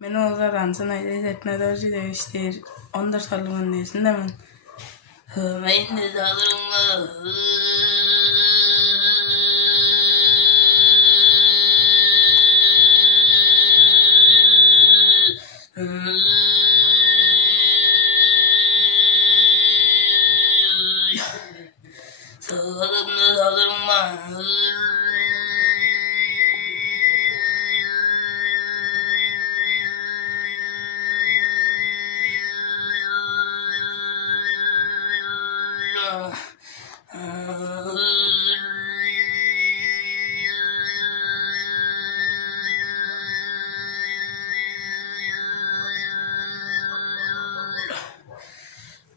Мен олар ансына айтетнадоржи девиштер 14 салгын дейсин да мен. Мен де салырыңма.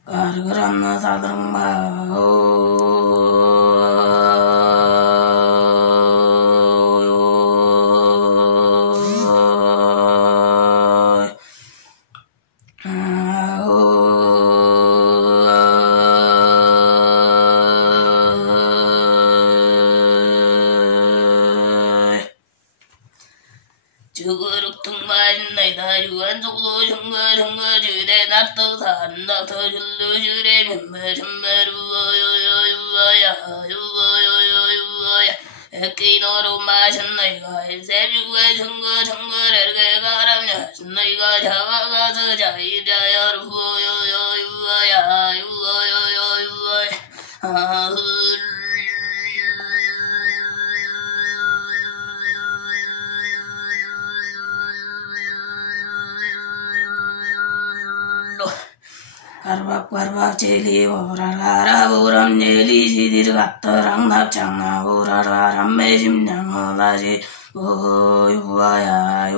Gargıranı salırma. 주그룹 말나이다 유한족로 정거 주대 나또 산다 터줄로 주래 멤버야 에끼노로 마셨나이가 세주에 정거를 가라냐 신나이가 잡아가서 자이자야 유야 Karbak celi orar buram neli jidir gattarang napchang orar mejim nangolaji oy vaya